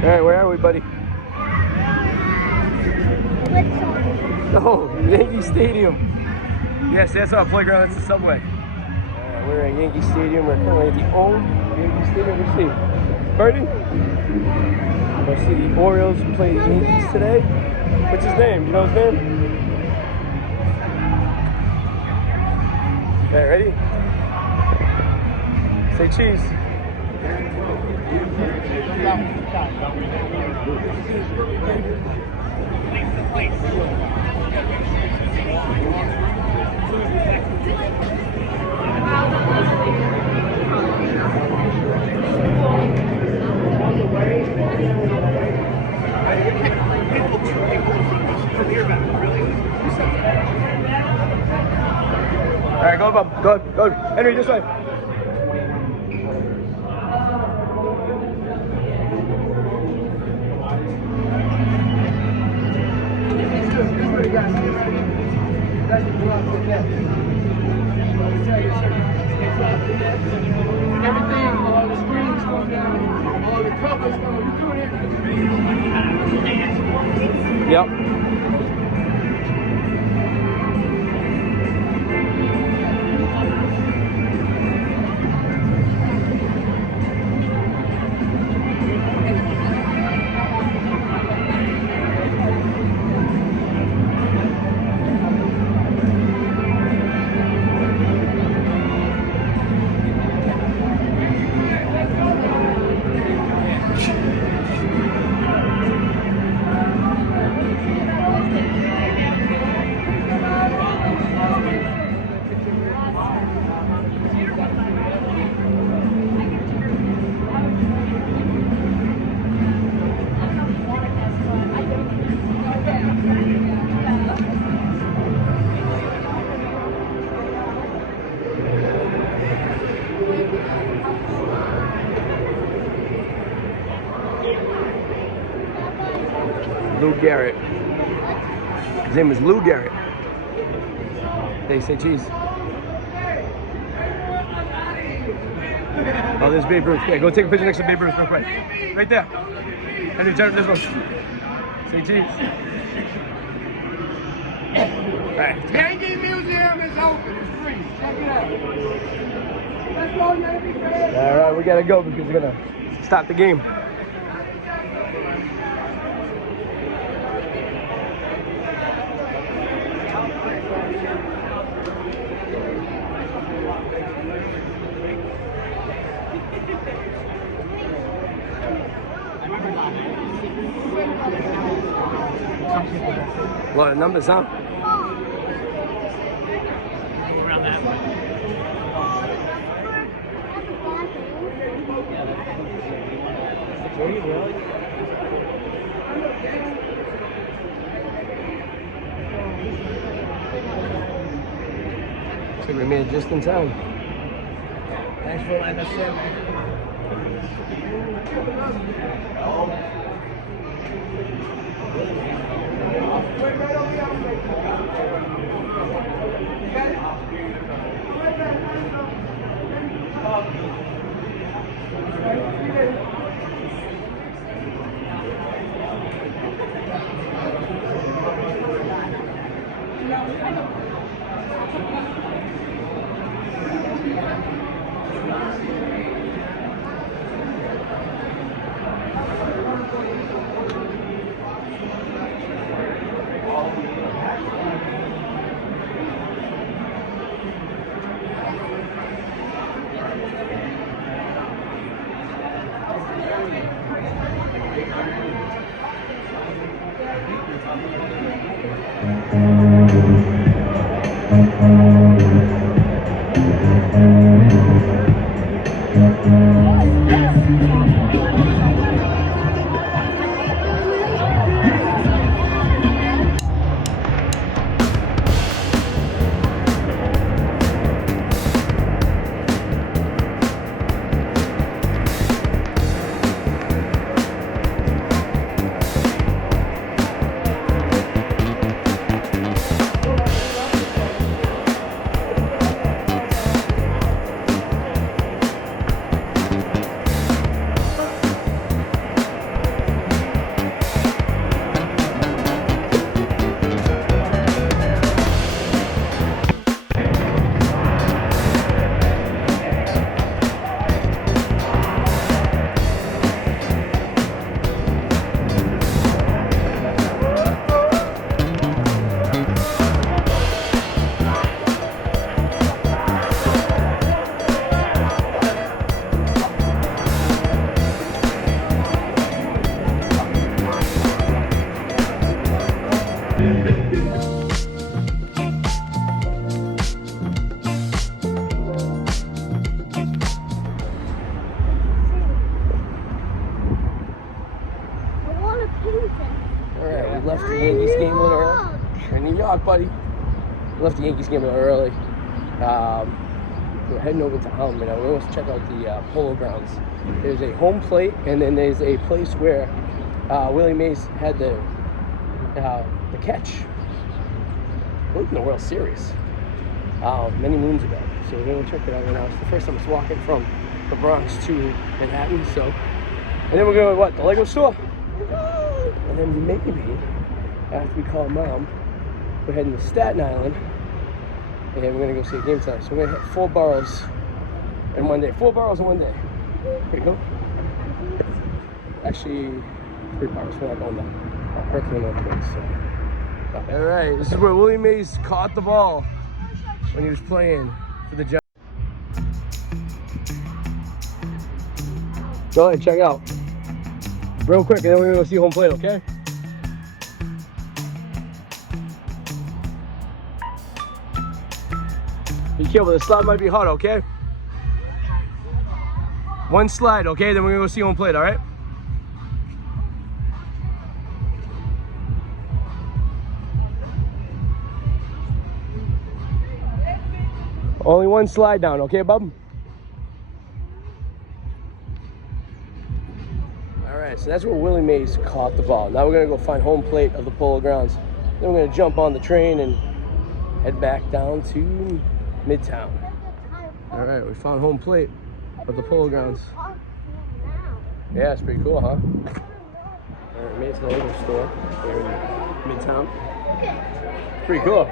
Alright, where are we, buddy? Oh, Yankee Stadium. Yes, that's our playground. That's the subway. We're at Yankee Stadium. We're currently at the old Yankee Stadium. Let's see. Birdie? Let's see the Orioles play the Yankees today. What's his name? You know his name? Okay, ready? Say cheese. All right, go, Bob. Go. Henry, this way. Everything, all the screens going down, all the covers going, you doing it? Yep. Lou Garrett. His name is Lou Garrett. They say cheese. Oh, there's Babe Ruth. Yeah, go take a picture next to Babe Ruth real quick. Right there. And then turn this one. Say cheese. Alright. Yankee Museum is open. It's free. Check it out. Let's go, Yankee fans. Alright, we gotta go because we're gonna stop the game. A lot of numbers, huh? Around that way. So we made it just in time. Thanks for letting us in, man. left the Yankees game a little early. We're in New York, buddy. Left the Yankees game a little early. We're heading over to home, and we're going to check out the Polo grounds. There's a home plate, and then there's a place where Willie Mays had the catch. I believe in the World Series many moons ago. So we're going to check it out right now. It's the first time I was walking from the Bronx to Manhattan. So, and then we're going to what? The Lego store. And then maybe after we call Mom, we're heading to Staten Island, and we're going to go see a game tonight. So we're going to hit 4 boroughs in one day. 4 boroughs in one day. Pretty cool. Actually, 3 boroughs. We're not going down. Brooklyn or Queens. So. All right, this is where Willie Mays caught the ball when he was playing for the Giants. Go ahead, check out. Real quick, and then we're going to go see home plate, okay? Be careful, the slide might be hot, okay? 1 slide, okay? Then we're gonna go see home plate, all right? Only 1 slide down, okay, bub? All right, so that's where Willie Mays caught the ball. Now we're gonna go find home plate of the Polo grounds. Then we're gonna jump on the train and head back down to Midtown. All right, we found home plate of the Polo grounds. Yeah, it's pretty cool, huh? All right, we made it to the Lego store here in Midtown. Pretty cool.